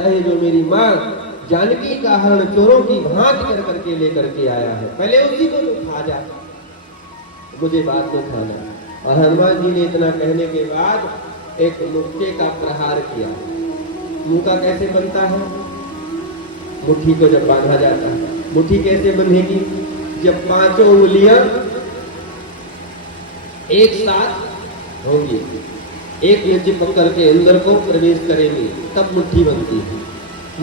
चाहे जो मेरी माँ जानकी का हरण चोरों की भांति कर करके लेकर के आया है, पहले उसी को तो खा जा, मुझे बाद में खाना। और हनुमान जी ने इतना कहने के बाद एक मुक्के का प्रहार किया। मुक्का कैसे बनता है? मुट्ठी को जब बांधा जाता है, मुट्ठी कैसे बंधेगी? जब पांचों उंगलियां एक साथ होंगी, एक में चिपक करके अंदर को प्रवेश करेंगे, तब मुट्ठी बनती है।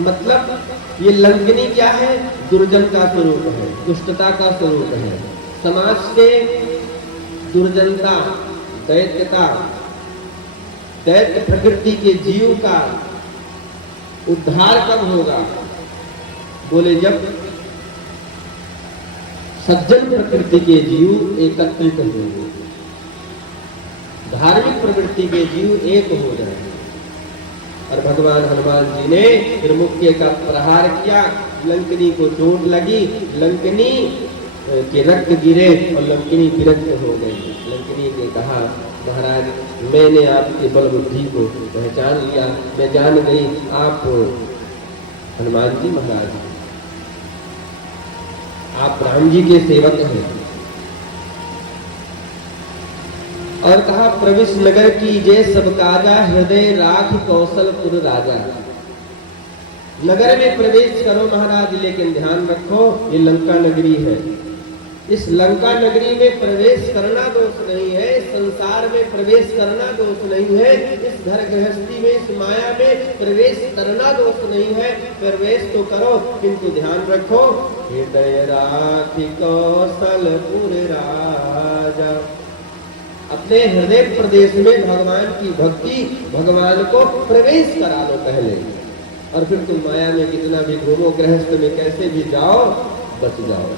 मतलब ये लंकनी क्या है? दुर्जन का स्वरूप है, दुष्टता का स्वरूप है। समाज से दुर्जनता, दैत्यता, दैत्य प्रकृति के जीव का उद्धार कब होगा? बोले जब सज्जन प्रकृति के जीव एकत्रित होंगे, धार्मिक प्रवृत्ति के जीव एक हो जाएंगे। और भगवान हनुमान जी ने फिर मुक्के का प्रहार किया, लंकनी को चोट लगी, लंकनी के रक्त गिरे और लंकनी विरक्त हो गई। लंकनी ने कहा, महाराज मैंने आपके बल बुद्धि को पहचान लिया, मैं जान गई आप हनुमान जी महाराज, आप राम जी के सेवक हैं। और कहा, प्रविश नगर की जय सब काजा, हृदय राख कौशलपुर राजा। नगर में प्रवेश करो महाराज, लेकिन ध्यान रखो ये लंका नगरी है। इस लंका नगरी में प्रवेश करना दोष नहीं है, इस संसार में प्रवेश करना दोष नहीं है, इस घर गृहस्थी में, इस माया में प्रवेश करना दोष नहीं है। प्रवेश तो करो, किंतु ध्यान रखो, हृदय राखी कौशलपुर राजा। अपने हृदय प्रदेश में भगवान की भक्ति, भगवान को प्रवेश करा लो पहले, और फिर तुम माया में कितना भी घूमो, गृहस्थ में कैसे भी जाओ, बच जाओ।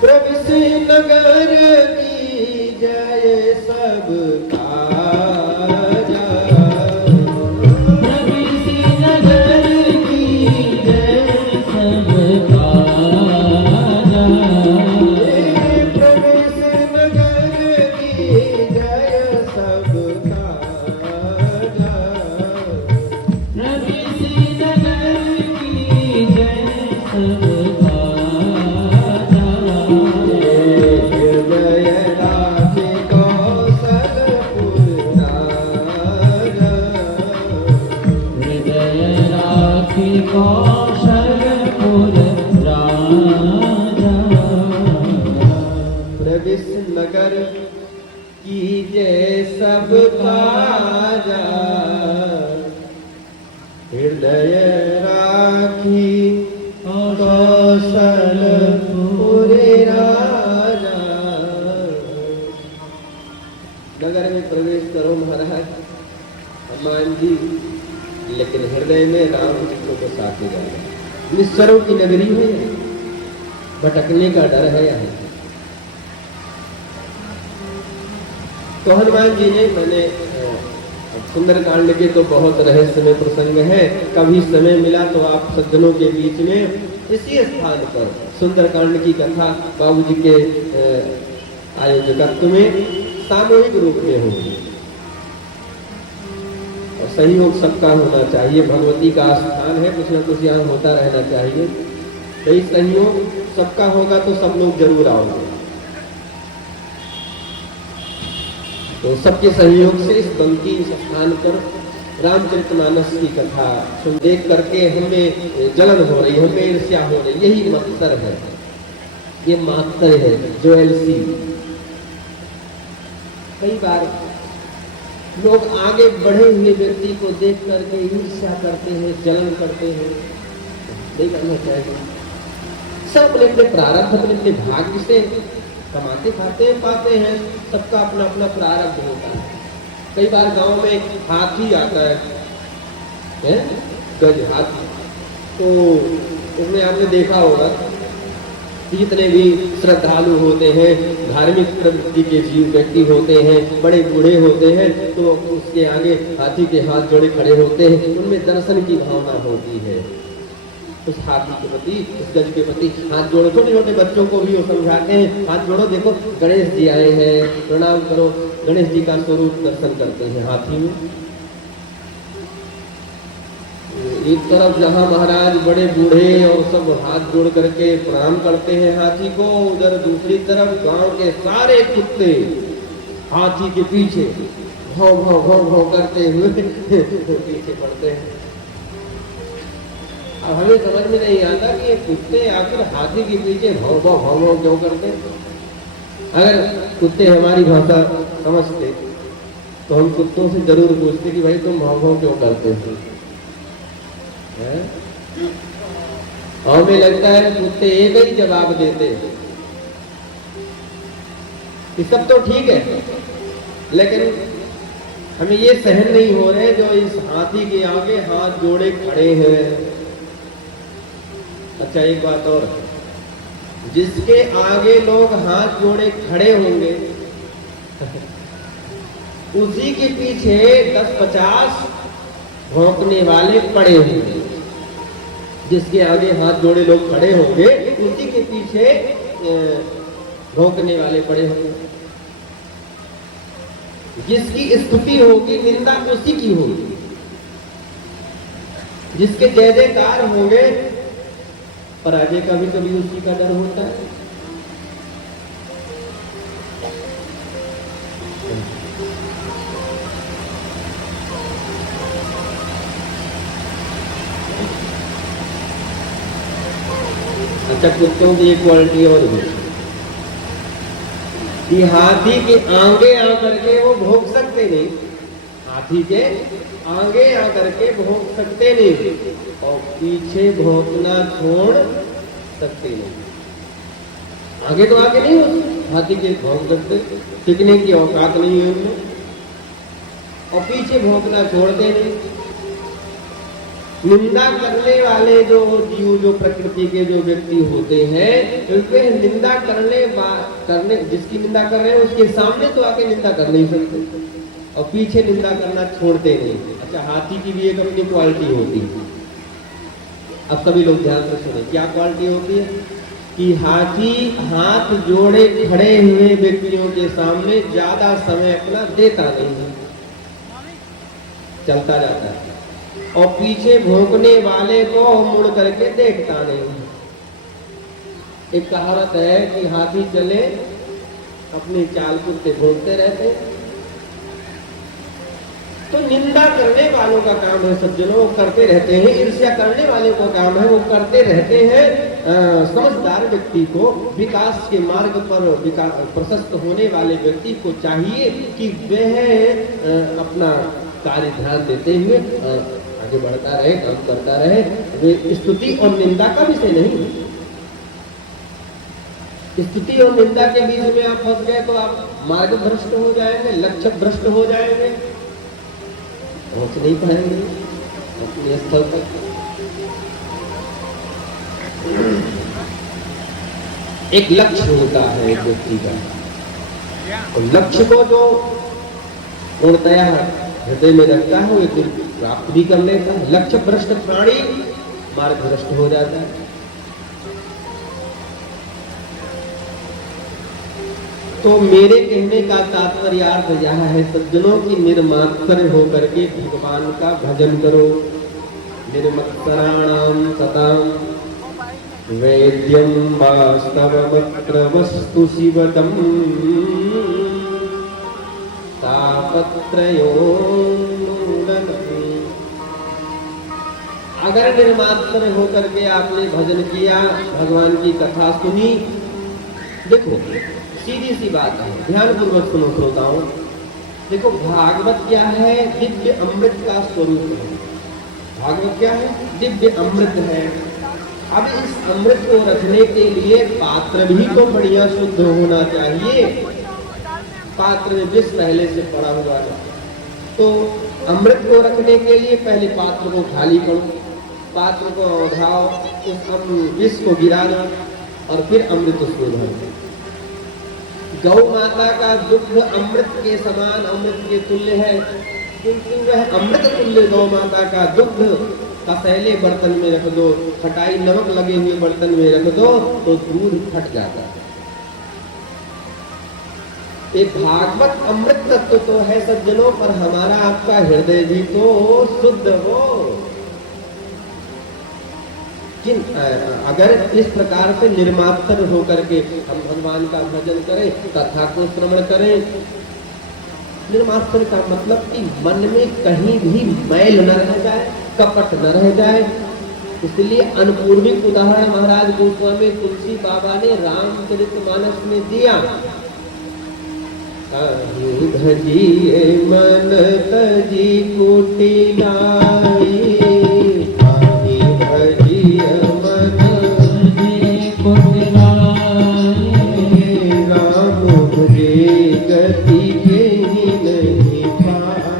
प्रविश नगर की जय सब काजा, प्रविश नगर की जय सब काजा, प्रविश नगर की जय सब काजा, प्रविश नगर की जय सब कौशलपुर राजा। प्रविश नगर की जय सब काजा, हृदय राखी कौशलपुर राजा। नगर में प्रवेश करो महाराज हनुमान जी, लेकिन हृदय में राम जी को बसा के जाना। निश्चरों की नगरी है, भटकने का डर है यहाँ। तो हनुमान जी ने, मैंने सुंदरकांड के तो बहुत रहस्यमय प्रसंग है, कभी समय मिला तो आप सज्जनों के बीच में इसी स्थान पर सुंदरकांड की कथा बाबूजी के आयोजकत्व में सामूहिक रूप में होगी। सहयोग सबका होना चाहिए, भगवती का स्थान है, कुछ ना कुछ यहाँ होता रहना चाहिए। तो इस सहयोग सबका होगा तो सब लोग जरूर आओगे। तो सबके सहयोग से इस बंकी इस स्थान पर रामचरितमानस की कथा सुन देख करके हमें जलन हो रही, हमें ईर्ष्या हो रही, यही मत्सर है, ये मात्सर्य है, ज्वेलसी। कई बार लोग आगे बढ़े हुए व्यक्ति को देख करके ईर्ष्या करते हैं, जलन करते हैं। नहीं करना चाहिए। सब अपने अपने प्रारब्ध, अपने अपने भाग्य से कमाते खाते हैं, पाते हैं। सबका अपना अपना प्रारब्ध होता है। कई बार गांव में हाथी आता है, गज हाथी, तो उसमें आपने देखा होगा जितने भी श्रद्धालु होते हैं, धार्मिक प्रवृत्ति के जीव व्यक्ति होते हैं, बड़े बूढ़े होते हैं, तो उसके आगे हाथी के हाथ जोड़े खड़े होते हैं, उनमें दर्शन की भावना होती है। उस हाथी के प्रति, उस गज के प्रति हाथ जोड़ो। छोटे छोटे बच्चों को भी वो समझाते हैं, हाथ जोड़ो, देखो गणेश जी आए हैं, प्रणाम करो। गणेश जी का स्वरूप दर्शन करते हैं हाथी में। एक तरफ जहाँ महाराज बड़े बूढ़े और सब हाथ जोड़ करके प्रणाम करते हैं हाथी को, उधर दूसरी तरफ गांव के सारे कुत्ते हाथी के पीछे भौं भौं भौं भौं करते हुए पीछे पड़ते हैं। अब हमें समझ में नहीं आता कि ये कुत्ते आखिर हाथी के पीछे भौं भौं भौं भौं क्यों करते हैं। अगर कुत्ते हमारी भाषा समझते तो हम कुत्तों से जरूर पूछते कि भाई तुम भौं भौं क्यों करते हो। हमें लगता है कुत्ते एक ही जवाब देते हैं कि सब तो ठीक है, लेकिन हमें ये सहन नहीं हो रहे जो इस हाथी के आगे हाथ जोड़े खड़े हैं। अच्छा एक बात और, जिसके आगे लोग हाथ जोड़े खड़े होंगे उसी के पीछे 10-50 भौंकने वाले पड़े होंगे। जिसके आगे हाथ जोड़े लोग खड़े होंगे उसी के पीछे भौंकने वाले पड़े होंगे। जिसकी स्तुति होगी निंदा उसी की होगी। जिसके जय जयकार होंगे पराजय का भी कभी उसी का डर होता है। अच्छा कुत्तों की एक क्वालिटी और भी कि हाथी के आगे आकर के वो भोंक सकते नहीं, हाथी के आगे आकर के भोंक सकते नहीं और पीछे भोंकना छोड़ सकते नहीं। आगे तो आगे नहीं हो हाथी के भोंक सकते, टिकने की औकात नहीं है उनमें, और पीछे भोंकना छोड़ते नहीं। निंदा करने वाले जो जीव, जो प्रकृति के जो व्यक्ति होते हैं, वे निंदा करने जिसकी निंदा कर रहे हैं उसके सामने तो आके निंदा कर नहीं सकते और पीछे निंदा करना छोड़ते नहीं। अच्छा हाथी की भी एक अपनी क्वालिटी होती है। अब सभी लोग ध्यान से सुने, क्या क्वालिटी होती है कि हाथी हाथ जोड़े खड़े हुए व्यक्तियों के सामने ज्यादा समय अपना देता नहीं, चलता जाता है और पीछे भौंकने वाले को मुड़ करके देखता नहीं। एक कहावत है कि हाथी चले अपनी चाल कुत्ते भौंकते रहते। तो निंदा करने वालों का काम है सज्जनों, करते रहते हैं। ईर्ष्या करने वाले का काम है वो करते रहते हैं। समझदार व्यक्ति को, विकास के मार्ग पर प्रशस्त होने वाले व्यक्ति को चाहिए कि वह अपना कार्य ध्यान देते हुए आगे बढ़ता रहे, काम करता रहे। वे स्तुति और निंदा का विषय नहीं। स्तुति और निंदा के बीच में आप फंस गए तो आप मार्ग भ्रष्ट हो जाएंगे, लक्ष्य भ्रष्ट हो जाएंगे, पहुंच नहीं पाएंगे अपने स्थल तक। एक लक्ष्य होता है एक व्यक्ति का, तो लक्ष्य को जो पूर्णतया हृदय में रखता है वो एक दिन प्राप्त भी कर लेता है। लक्ष्य भ्रष्ट प्राणी मार्ग भ्रष्ट हो जाता है। तो मेरे कहने का तात्पर्य यह है सज्जनों की निर्मात्र होकर के भगवान का भजन करो। निर्मत्सराणाम सताम वैद्यम वास्तवमत्र वस्तु शिवदम अगर निर्मात्र होकर के आपने भजन किया, भगवान की कथा सुनी, देखो सीधी सी बात है, ध्यान पूर्वक सुनो श्रोताओं। देखो भागवत क्या है? दिव्य अमृत का स्वरूप है। भागवत क्या है? दिव्य अमृत है। अब इस अमृत को रखने के लिए पात्र भी तो बढ़िया शुद्ध होना चाहिए। पात्र में विष पहले से पड़ा हुआ है, तो अमृत को रखने के लिए पहले पात्र को खाली करो, पात्र को उठाओ, उस विष को गिरा दो और फिर अमृत उसमें भरो। गौ माता का दुग्ध अमृत के समान, अमृत के तुल्य है, किंतु वह अमृत तुल्य गौ माता का दुग्ध कसैले बर्तन में रख दो, खटाई नमक लगे हुए बर्तन में रख दो तो दूध फट जाता है। एक भागवत अमृत तत्व तो है सज्जनों, पर हमारा आपका हृदय भी तो शुद्ध हो। अगर इस प्रकार से निर्मात्र होकर के हम भगवान का भजन करें, कथा को श्रवण करें, निर्मात्र का मतलब कि मन में कहीं भी मैल न रह जाए, कपट न रह जाए। इसलिए अनुपूर्विक उदाहरण महाराज गोस्वामी तुलसी बाबा ने रामचरितमानस में दिया। भजिए मन तजी कुटिलाई, भजिए मन तजी कुटिलाई, राम भजे गति के नहीं पाए,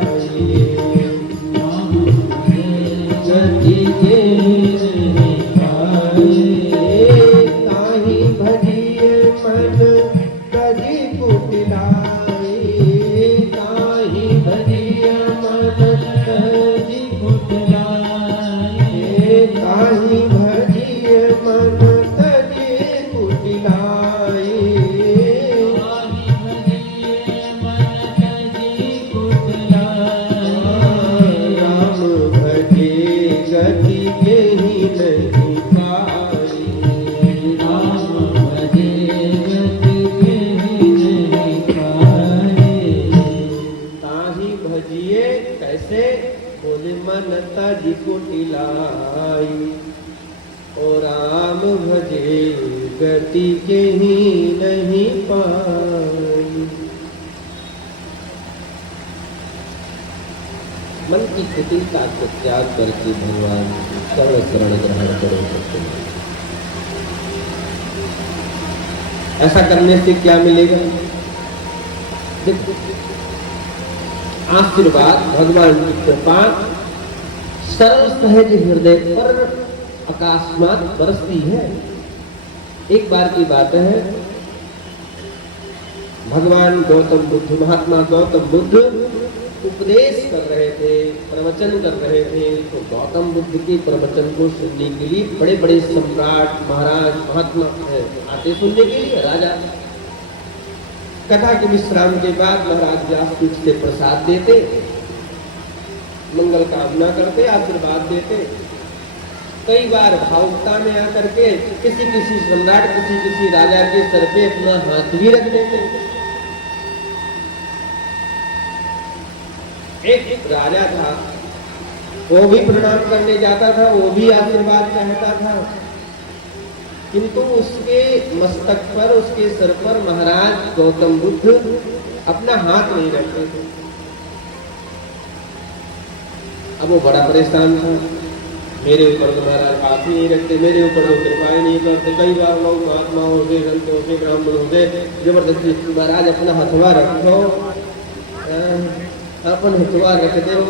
राम भजे गति के नहीं पाए, ताहि भजिए मन तजी कुटिलाई, और राम भजे गति के ही नहीं पाई। मन की कुटिलता को त्याग करके भगवान सर्व शरण ग्रहण करो। ऐसा करने से क्या मिलेगा? आशीर्वाद, भगवान की कृपा सरल सहज हृदय पर अकस्मात बरसती है। एक बार की बात है, भगवान गौतम बुद्ध, महात्मा गौतम बुद्ध उपदेश कर रहे थे, प्रवचन कर रहे थे। तो गौतम बुद्ध के प्रवचन को सुनने के लिए बड़े बड़े सम्राट, महाराज, महात्मा आते सुनने के लिए। राजा कथा के विश्राम के बाद महाराज व्यासपीठ से प्रसाद देते, मंगल कामना करते, आशीर्वाद देते। कई बार भावुकता में आकर के किसी किसी सम्राट, किसी किसी राजा के सर पे अपना हाथ भी रख देते। एक राजा था, वो भी प्रणाम करने जाता था, वो भी आशीर्वाद चाहता था, किंतु उसके मस्तक पर, उसके सर पर महाराज गौतम बुद्ध अपना हाथ नहीं रखते थे। अब वो बड़ा परेशान था, मेरे ऊपर तो महाराज हाथ ही नहीं रखते, मेरे ऊपर तो कृपा ही नहीं करते। कई बार लोग महात्माओं से, संतों से, ब्राह्मणों से जबरदस्ती महाराज अपना हथवा रखो, अपन हथवा रख दो।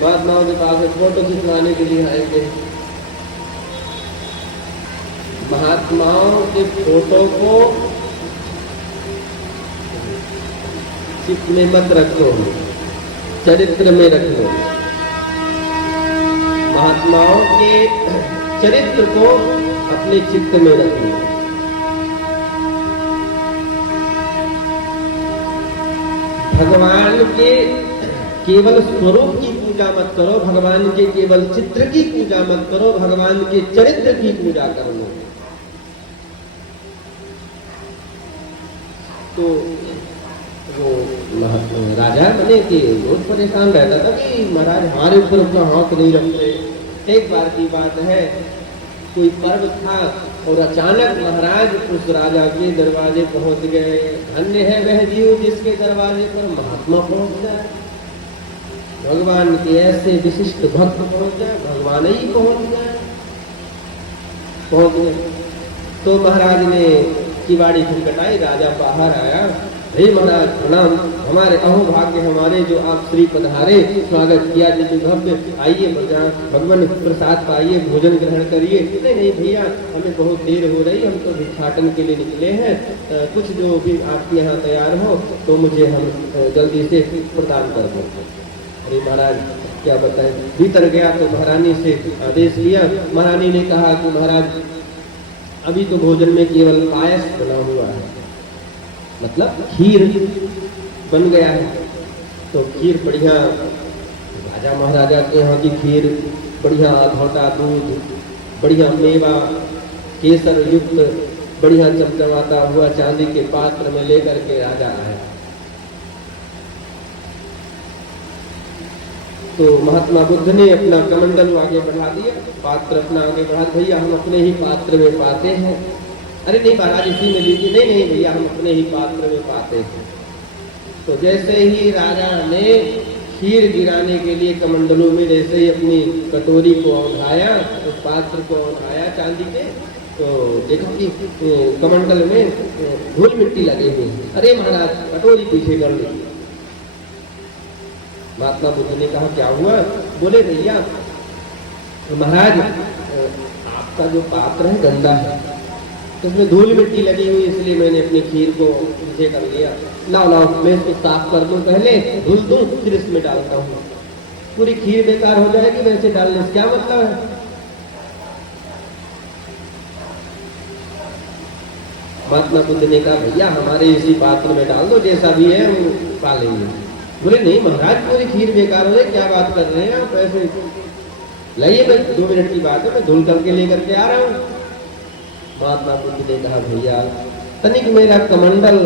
महात्माओं के पास फोटो खिंचवाने के लिए आएंगे, महात्माओं के फोटो को चित्त में मत रखो, चरित्र में रखो। महात्माओं के चरित्र को अपने चित्त में रखो। भगवान के केवल स्वरूप की पूजा मत करो, भगवान के केवल चित्र की पूजा मत करो, भगवान के चरित्र की पूजा करो। तो वो राजा बने कि बहुत परेशान रहता था कि महाराज हमारे ऊपर अपना हाथ नहीं रखते। एक बार की बात है, कोई पर्व था और अचानक महाराज उस राजा के दरवाजे पहुंच गए। धन्य है वह जीव जिसके दरवाजे पर महात्मा पहुंच जाए, भगवान के ऐसे विशिष्ट भक्त पहुंच जाए, भगवान ही पहुंच गए। तो महाराज ने किवाड़ी खटखटाई, राजा बाहर आया। हे महाराज प्रणाम, हमारे अहोभाग्य हमारे जो आप श्री पधारे, स्वागत किया जी भव्य, आइए भगवान प्रसाद पाइए, भोजन ग्रहण करिए। नहीं भैया, हमें बहुत देर हो रही, हम तो भिक्षाटन के लिए निकले हैं, कुछ जो भी आपके यहाँ तैयार हो तो मुझे हम जल्दी से प्रदान कर दो। अरे महाराज क्या बताएं, भीतर गया तो महारानी से आदेश लिया। महारानी ने कहा कि महाराज अभी तो भोजन में केवल पायस बना हुआ है, मतलब खीर बन गया है, तो खीर बढ़िया राजा महाराजा के यहाँ की खीर, बढ़िया घोटा दूध, बढ़िया मेवा, केसर युक्त बढ़िया चमचमाता हुआ चांदी के पात्र में लेकर के राजा आए। तो महात्मा बुद्ध ने अपना कमंडल आगे बढ़ा दिया, पात्र अपना आगे बढ़ा, भैया हम अपने ही पात्र में पाते हैं। अरे नहीं महाराज इसी में लीजिए, नहीं नहीं भैया हम अपने ही पात्र में पाते हैं। तो जैसे ही राजा ने खीर गिराने के लिए कमंडलों में जैसे ही अपनी कटोरी को उठाया, उस पात्र को उठाया चांदी के, तो देखा कि कमंडल में धूल मिट्टी लगे हुए। अरे महाराज कटोरी पीछे कर ली। महात्मा बुद्ध ने कहा क्या हुआ? बोले भैया महाराज आपका जो पात्र है गंदा है, उसमें धूल मिट्टी लगी हुई, इसलिए मैंने अपनी खीर को पीछे कर लिया। लाओ लाओ मैं इसको साफ कर दूं, पहले धुल दूं फिर इसमें डालता हूँ। पूरी खीर बेकार हो जाएगी वैसे डालने से क्या मतलब है? महात्मा बुद्ध ने कहा भैया हमारे इसी पात्र में डाल दो, जैसा भी है हम खा लेंगे। बोले नहीं महाराज पूरी खीर बेकार हो जाए, क्या बात कर रहे हैं आप? ऐसे लाइए, मैं 2 मिनट की बात है, मैं धुल करके लेकर के आ रहा हूँ। महात्मा बुद्ध ने कहा भैया तनिक मेरा कमंडल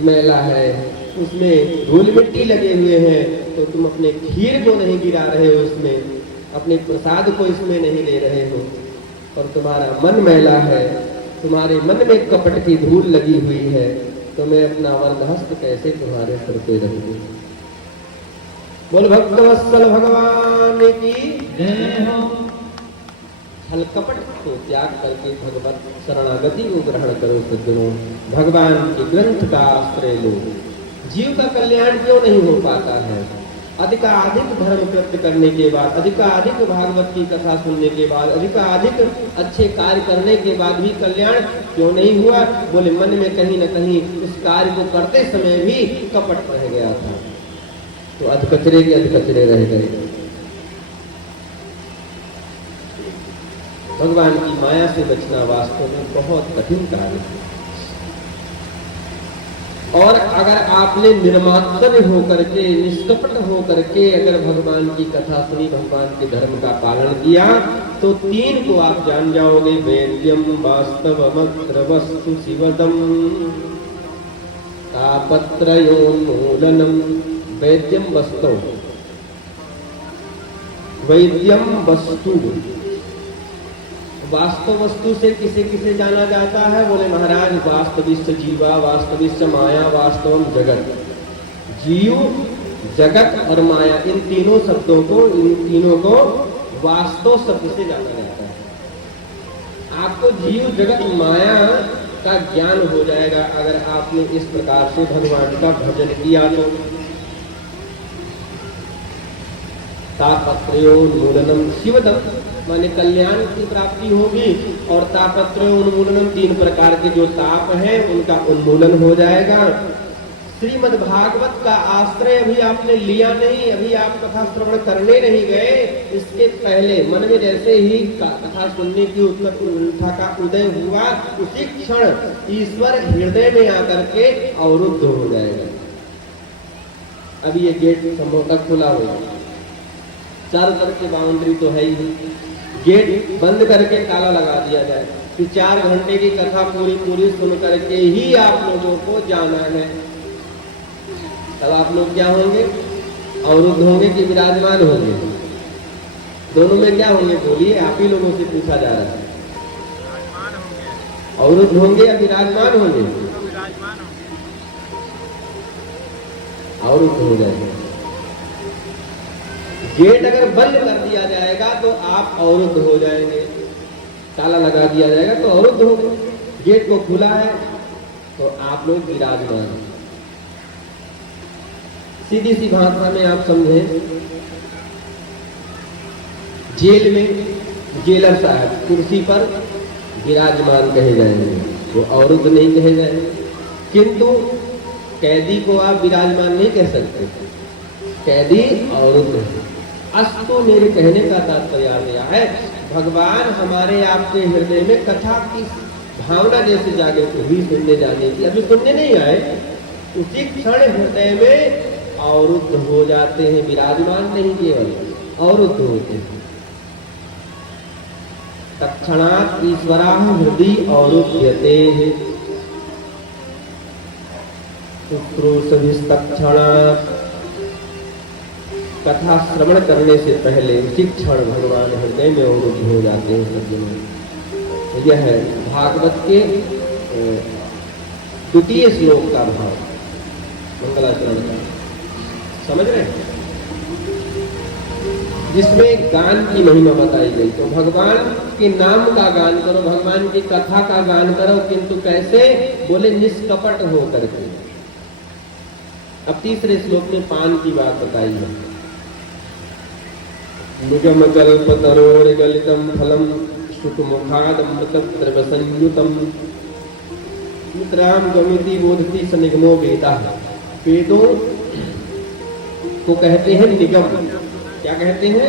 मैला है, उसमें धूल मिट्टी लगे हुए हैं, तो तुम अपने खीर को नहीं गिरा रहे हो, उसमें अपने प्रसाद को इसमें नहीं ले रहे हो, और तुम्हारा मन मैला है, तुम्हारे मन में कपट की धूल लगी हुई है, तो मैं अपना वरदहस्त कैसे तुम्हारे सर पे रखूं? बोल भक्तवत्सल भगवान की जय हो। छल कपट को त्याग करके भगवत शरणागति को ग्रहण करो सज्जनों। भगवान के ग्रंथ का आश्रय लो। जीव का कल्याण क्यों नहीं हो पाता है? अधिकाधिक धर्म प्राप्त करने के बाद, अधिकाधिक भागवत की कथा सुनने के बाद, अधिकाधिक अच्छे कार्य करने के बाद भी कल्याण क्यों नहीं हुआ? बोले मन में कहीं न कहीं उस कार्य को करते समय भी कपट रह गया था, तो अधकचरे के अधकचरे रह गए। भगवान की माया से बचना वास्तव में बहुत कठिन कार्य है। और अगर आपने निर्मात्र होकर के, निष्कपट होकर के अगर भगवान की कथा सुनी, भगवान के धर्म का पालन किया, तो 3 को आप जान जाओगे। वेद्यम वास्तवमत्र वस्तु शिवदम तापत्रयोन्मूलनम। वेद्यम वस्तु, वैद्यम वस्तु, वास्तव वस्तु से किसे किसे जाना जाता है? बोले महाराज वास्तविष्ट जीवा, वास्तविष्ट माया, वास्तव जगत। जीव, जगत और माया, इन तीनों शब्दों को, इन तीनों को वास्तव शब्द से जाना जाता है। आपको जीव, जगत, माया का ज्ञान हो जाएगा अगर आपने इस प्रकार से भगवान का भजन किया तो। तापत्रयोन्मूलनम शिवदम, माने कल्याण की प्राप्ति होगी, और तापत्रयोन्मूलनम 3 प्रकार के जो ताप है उनका उन्मूलन हो जाएगा। श्रीमद् भागवत का आश्रय अभी आपने लिया नहीं, अभी आप कथा श्रवण करने नहीं गए, इसके पहले मन में जैसे ही कथा सुनने की उत्कंठा का उदय हुआ, उसी क्षण ईश्वर हृदय में आकर के अवरुद्ध हो जाएगा। अभी ये गेट संभवतः खुला हुआ, चारों तरफ की बाउंड्री तो है ही, गेट बंद करके ताला लगा दिया जाए, फिर 4 घंटे की कथा पूरी सुन करके ही आप लोगों को जाना है। तब आप लोग क्या होंगे? अवरुद्ध होंगे कि विराजमान होंगे? दोनों में क्या होंगे? बोलिए, आप ही लोगों से पूछा जा रहा है। अवरुद्ध होंगे या विराजमान होंगे? अवरुद्ध हो जाएंगे। गेट अगर बंद कर दिया जाएगा तो आप अवरुद्ध हो जाएंगे, ताला लगा दिया जाएगा तो अवरुद्ध होंगे। गेट को खुला है तो आप लोग विराजमान हैं। सीधी सी भाषा में आप समझें, जेल में जेलर साहब कुर्सी पर विराजमान कहे जाएंगे, वो अवरुद्ध नहीं कहे जाएंगे। किंतु कैदी को आप विराजमान नहीं कह सकते, कैदी अवरुद्ध है। अस्तु मेरे कहने का तात्पर्य यह है, भगवान हमारे आपके हृदय में कथा की भावना जैसे जागृत हुई सुनने जाने की, अभी सुनने नहीं आए, उसी क्षण हृदय में अवरुद्ध हो जाते हैं, विराजमान नहीं केवल अवरुद्ध होते हैं। तत्क्षणात् ईश्वराः हृदि अवरुध्यते शुश्रूषभिस्तत्क्षणात्। कथा श्रवण करने से पहले उसी क्षण भगवान हृदय में अवरुद्ध हो जाते हैं सज्जनों। यह है भागवत के द्वितीय श्लोक का भाव मंगलाचरण का, समझ रहे हैं, जिसमें गान की महिमा बताई गई। तो भगवान के नाम का गान करो, भगवान की कथा का गान करो, किंतु कैसे? बोले निष्कपट हो करके। अब तीसरे श्लोक में पान की बात बताई है। निगम कल्पतरोर गलितम फलम शुकमुखादमृतम द्रव्य संयुतम मित्राम गमिति बोधति सनिगमो वेदा। वेदों को कहते हैं निगम। क्या कहते हैं?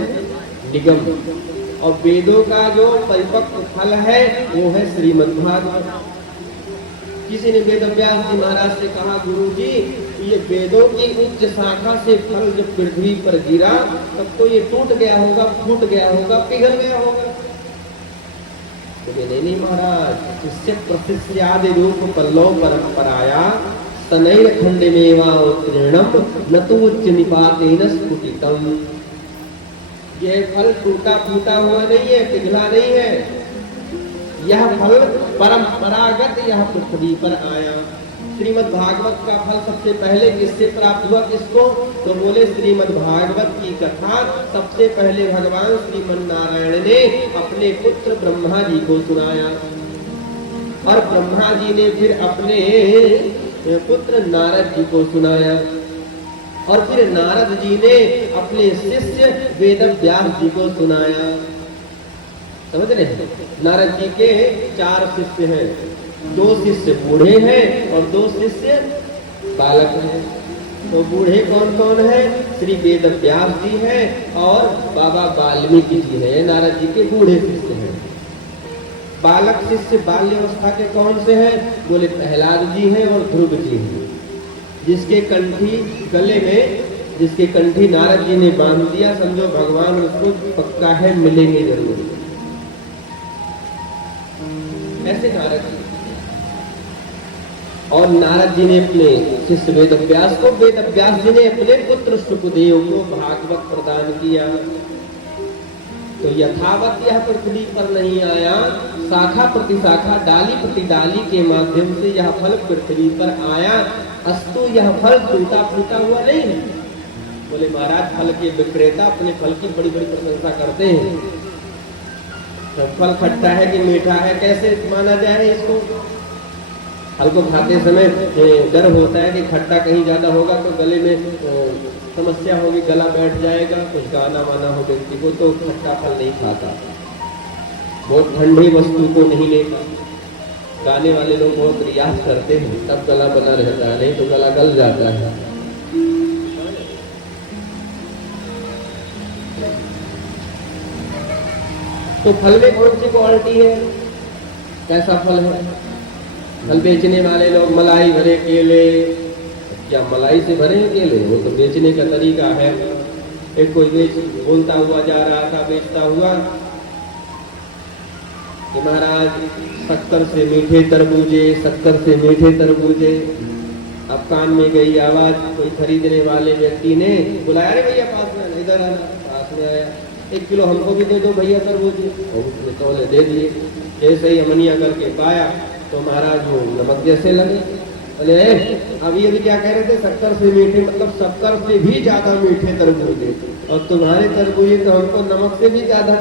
निगम। और वेदों का जो परिपक्व फल है वो है श्रीमद्भागवत। किसी ने वेद व्यास जी महाराज से कहा, गुरु जी ये वेदों की उच्च शाखा से फल जब पृथ्वी पर गिरा तब तो ये टूट गया होगा, फूट गया होगा, पिघल गया होगा। तो नहीं महाराज, शिष्य प्रशिष्यादि रूप पल्लव परंपराया तनैर खंडमेवा उत्तीर्णम न तो उच्च निपातेन स्फुटितम। यह फल टूटा फूटा हुआ नहीं है, पिघला नहीं है। यह फल परंपरागत यह पृथ्वी पर आया। श्रीमद् भागवत का फल सबसे पहले किससे प्राप्त हुआ? किसको? तो बोले श्रीमद् भागवत की कथा सबसे पहले भगवान श्रीमन नारायण ने अपने पुत्र ब्रह्मा जी को सुनाया, और ब्रह्मा जी ने फिर अपने पुत्र नारद जी को सुनाया, और फिर नारद जी ने अपने शिष्य वेद व्यास जी को सुनाया। समझ रहे हैं? नारद जी के 4 शिष्य हैं, 2 शिष्य बूढ़े हैं और 2 शिष्य बालक हैं। तो बूढ़े कौन कौन है? श्री वेद व्यास जी हैं और बाबा वाल्मीकि जी हैं, नारद जी के बूढ़े शिष्य हैं। बालक शिष्य बाल्यावस्था के कौन से हैं? बोले प्रहलाद जी हैं और ध्रुव जी हैं, जिसके कंठी गले में, जिसके कंठी नारद जी ने बांध दिया, समझो भगवान उसको पक्का है मिलेंगे जरूर। ऐसे नारद जी। और नारद जी ने अपने शिष्य वेद व्यास को, वेद व्यास जी ने अपने पुत्र सुखदेव को भागवत प्रदान किया। तो यथावत यह पृथ्वी पर नहीं आया, शाखा प्रति शाखा, डाली प्रति डाली के माध्यम से यह फल पृथ्वी पर आया। अस्तु यह फल टूटा फूटा हुआ नहीं है। बोले महाराज, फल के विक्रेता अपने फल की बड़ी बड़ी प्रशंसा करते हैं। तो फल खट्टा है कि मीठा है, कैसे माना जाए इसको? फल को खाते समय डर होता है कि खट्टा कहीं ज्यादा होगा तो गले में समस्या होगी, गला बैठ जाएगा, कुछ गाना वाना हो व्यक्ति को, तो खट्टा फल नहीं खाता। बहुत ठंडी वस्तु को नहीं लेता। गाने वाले लोग बहुत रियाज करते हैं, तब गला बना रहता है, नहीं तो गला गल जाता है। तो फल में कौन सी क्वालिटी है? कैसा फल है? फल बेचने वाले लोग मलाई भरे केले, क्या मलाई से भरे केले? वो तो बेचने का तरीका है। एक कोई बोलता हुआ जा रहा था, बेचता हुआ कि महाराज 70 से मीठे तरबूजे, 70 से मीठे तरबूजे। अब कान में गई आवाज, कोई खरीदने वाले व्यक्ति ने बुलाया, अरे भैया पास में, इधर आना। पास में आया, 1 किलो हमको भी दे दो भैया तरबूजे। और उसने तौले दे दिए। जैसे ही अमनिया करके पाया तो महाराज वो नमक जैसे लगे। अरे अभी क्या कह रहे थे? 70 से मीठे, मतलब 70 से भी ज्यादा मीठे तरबूजे, और तुम्हारे तरबूजे तो हमको नमक से भी ज्यादा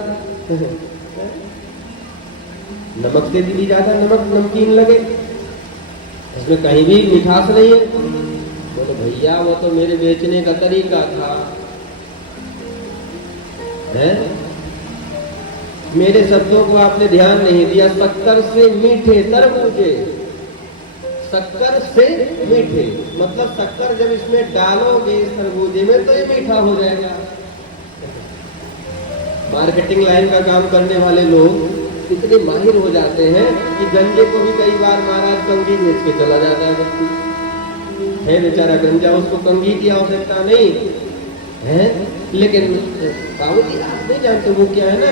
नमक से भी ज्यादा नमकीन लगे, इसमें कहीं भी मिठास नहीं है। बोले भैया वो तो मेरे बेचने का तरीका था, है? मेरे शब्दों को आपने ध्यान नहीं दिया। 70 से मीठे तरबूजे, 70 से मीठे, मतलब 70 जब इसमें डालोगे इस तरबूजे में तो ये मीठा हो जाएगा। मार्केटिंग लाइन का काम करने वाले लोग इतने माहिर हो जाते हैं कि गंजे को भी कई बार महाराज कंगी बेच के चला जाता है व्यक्ति। है बेचारा गंजा, उसको कंघी की आवश्यकता नहीं है। लेकिन बाबू जी आप नहीं जानते वो क्या है ना,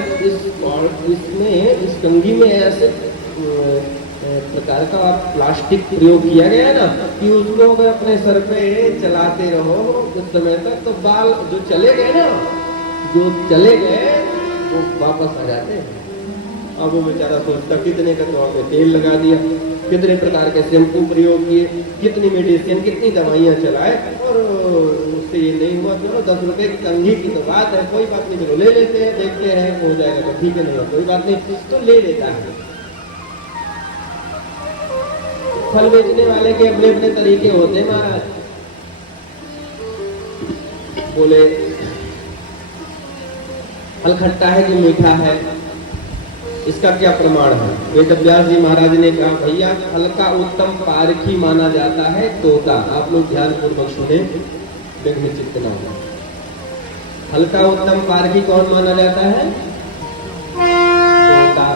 इसमें इस कंघी में ऐसे प्रकार का प्लास्टिक प्रयोग किया गया है ना कि उसको अगर अपने सर पे चलाते रहो कुछ समय तक तो बाल जो चले गए ना, जो चले गए वो वापस आ जाते हैं। अब वो बेचारा सोचता कितने का तौर पे तेल लगा दिया, कितने प्रकार के शैम्पू प्रयोग किए, कितनी मेडिसिन, कितनी दवाइयाँ चलाए और उससे ये नहीं हुआ। चलो 10 रुपए की कंघी की तो बात है, कोई बात नहीं, चलो ले लेते हैं, देखते हैं हो जाएगा तो ठीक है, नहीं कोई बात नहीं, तो ले लेता है। फल बेचने वाले के अपने अपने तरीके होते हैं महाराज। बोले फल खट्टा है कि मीठा है, इसका क्या प्रमाण है? वेद व्यास जी महाराज ने कहा भैया फल का उत्तम पारखी माना जाता है तोता। आप लोग ध्यान पूर्वक सुने, देखने चित्त न हो। फल का उत्तम पारखी कौन माना जाता है? तोता।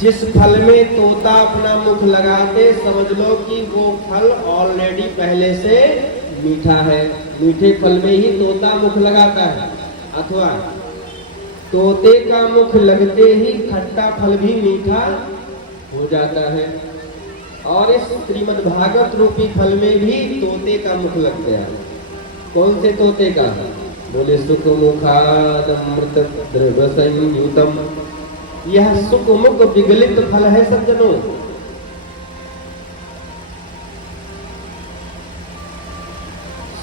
जिस फल में तोता अपना मुख लगाते समझ लो कि वो फल ऑलरेडी पहले से मीठा है। मीठे फल में ही तोता मुख लगाता है, अथवा तोते का मुख लगते ही खट्टा फल भी मीठा हो जाता है। और इस श्रीमद् भागवत रूपी फल में भी तोते का मुख लग गया। कौन से तोते का? बोले सुख मुखादमृत द्रव संयुतम। यह सुख मुख विगलित फल है सज्जनों।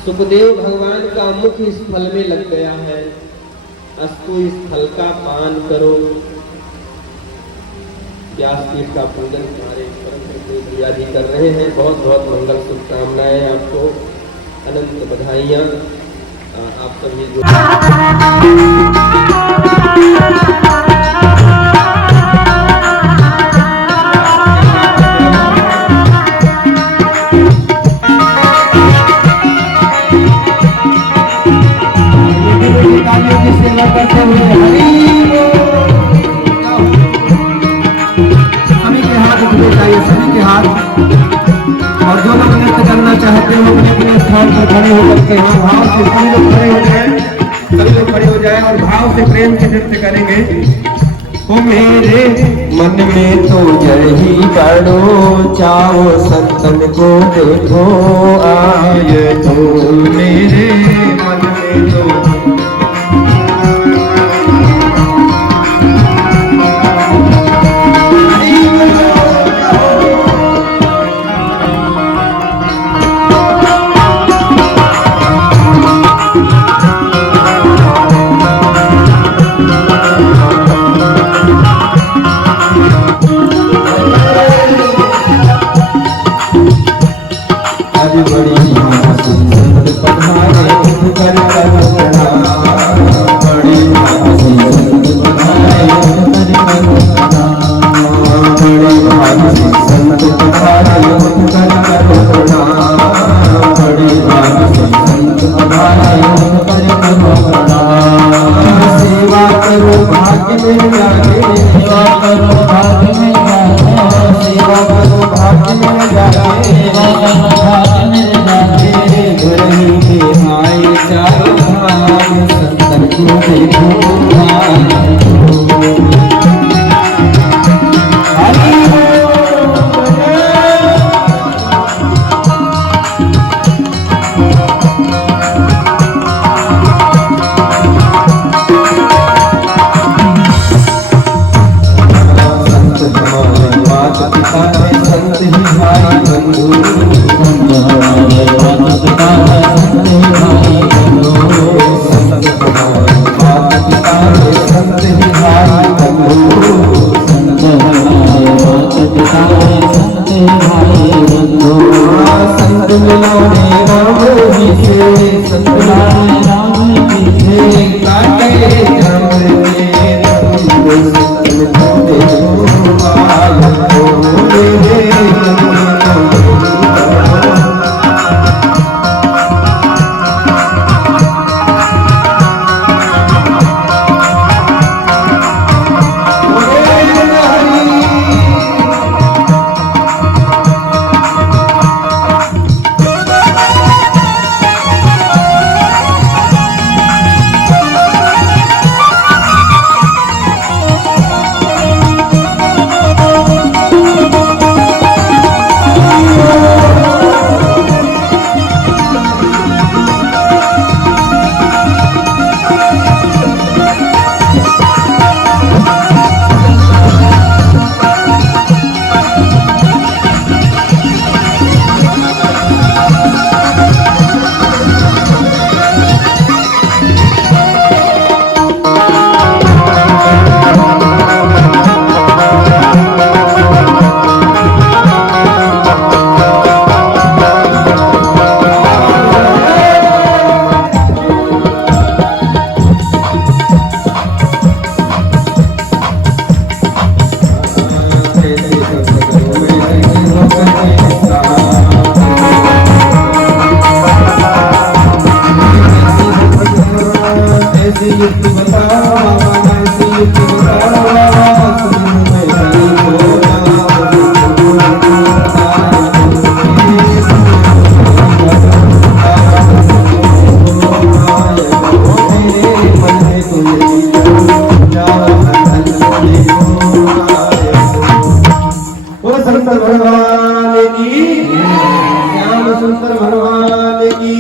सुखदेव भगवान का मुख इस फल में लग गया है। अस्तु इस फल का पान करो। व्यास पीठ का पूजन हमारे परम जी कर रहे हैं। बहुत बहुत मंगल शुभकामनाएं आपको, अनंत बधाइयां। आप सभी जो सेवा करते हुए सभी के हाथ उठने चाहिए, सभी के हाथ। और जो लोग नृत्य करना चाहते हो अपने अपने स्थान पर खड़े हो सकते हैं। भाव से सभी लोग खड़े हो जाए, सभी लोग खड़े हो जाए और भाव से प्रेम से नृत्य करेंगे। ओ मेरे मन में तो जय ही बड़ो, चाहो संतन को देखो आए तो। मेरे मन में तो संत कैसी युक्ति बताओ बाबा, कैसी युक्ति बताओ बाबा, तुम मैं चली हो शंकर भगवान की, श्याम सुंदर भगवान की।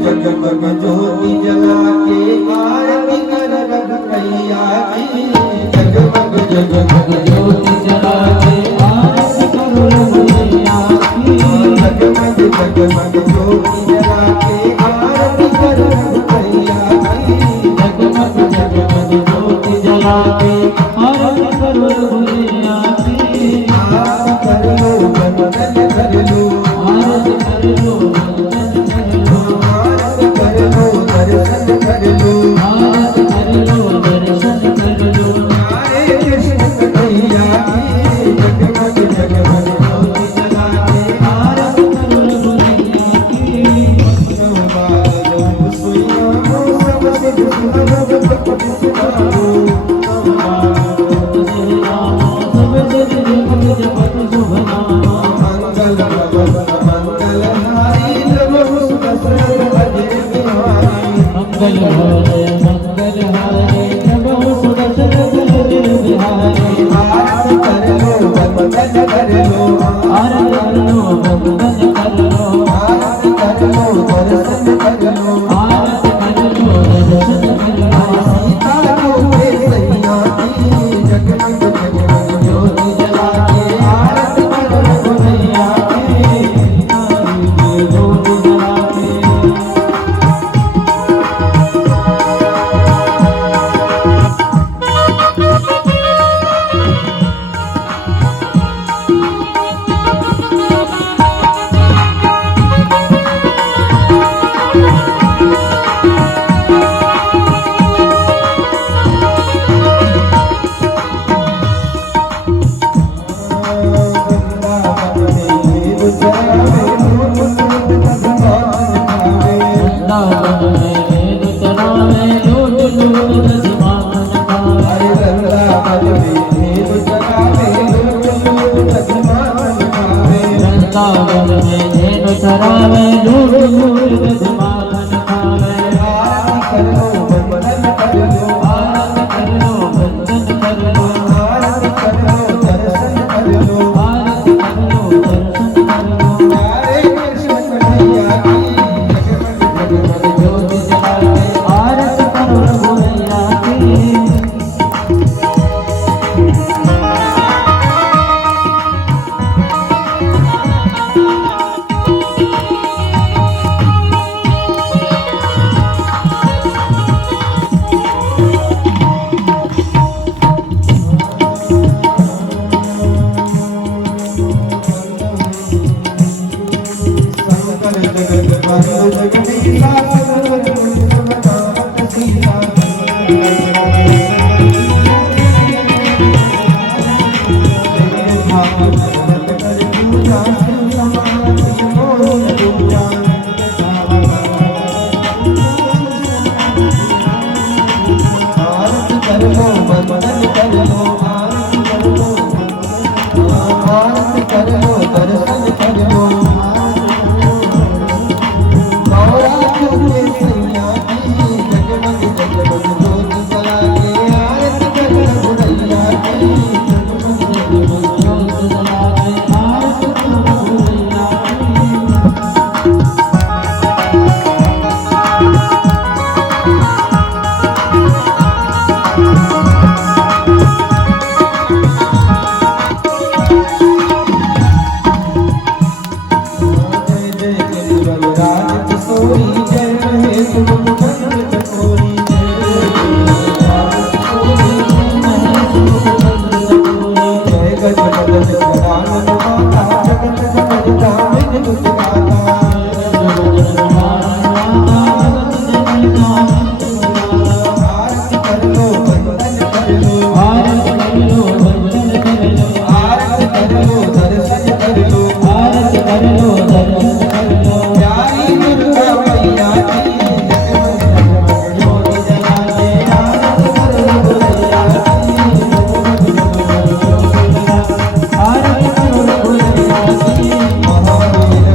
जगमग ज्योति जला के आरती कर रखैया की, जगमग जगमग ज्योति जला के आरती कर रखैया की, जगमग जगमग ज्योति जला के आरती कर रखैया की, जगमग जगमग ज्योति जला के आरती कर रखैया की। आरती कर लो वंदन कर लो, आरती कर लो दर्शन कर लो, आरती कर लो दर्शन कर लो। हरे कृष्ण कन्हैया की, जगमग जगमग ज्योति जला के आरती कर लो कन्हैया की। सब बालो सुइया सब सिद्ध सुलभ पट सुनाओ, सब बालो सुइया सब सिद्ध जगत जपत शुभ नाम। मंगल भवन मंगल हारी प्रभु दशरथ भजे बिहारी, मंगल हारे मंगल हारे प्रभु सुदर्शन भजे बिहारी। आरती कर लो वंदन कर लो, आरती कर लो वंदन कर लो, आरती कर लो दर्शन कर लो, आरती कर लो दर्शन कर लो। सीता को सैया की, जगमग जगमग ज्योति जला के आरती कर लो कन्हैया की, ज्योति जला के। राज किशोरी जय महेश मुकुंद चकोरी जय गजपति गजानन माता जगत जगत जामिन तुझ गाता आरती कर लो वंदन कर लो आरती कर लो वंदन कर लो आरती कर लो दर्शन कर लो आरती कर लो दर्शन कर लो प्यारी दुर्गा मैया की जगमग ज्योति जलाते आरती कर लो मैया की आरती कर लो मैया की महावीर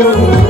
Thank you.